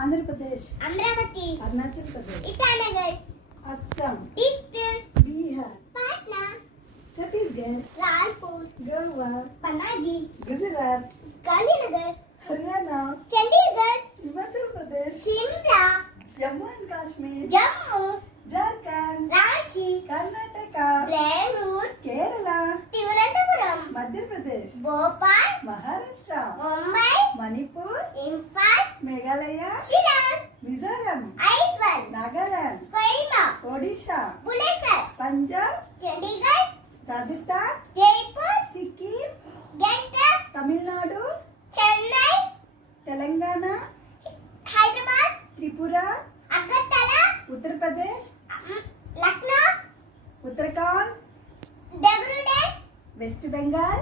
Andhra Pradesh, Amaravati, Arunachal Pradesh, Itanagar, Assam, Dispur, Bihar, Patna, Chhattisgarh, Lalpur, Goa, Panaji, Gujarat, Gandhinagar, Haryana, Chandigarh, Himachal Pradesh, Shimla, Jammu and Kashmir, Jammu, Jharkhand, Ranchi, Karnataka, Bengaluru, Kerala, Thiruvananthapuram, Madhya Pradesh, Bhopal, Maharashtra, Mumbai, Manipur, Imphal, Meghalaya, Shillong, Mizoram, Aizawl, Nagaland, Kohima, Odisha, Bhubaneswar, Punjab, Chandigarh, Rajasthan, Jaipur, Sikkim, Ganga, Tamil Nadu, Chennai, Telangana, Hyderabad, Tripura, Agartala, Uttar Pradesh, Lucknow, Uttarakhand, देवरुडे, West Bengal,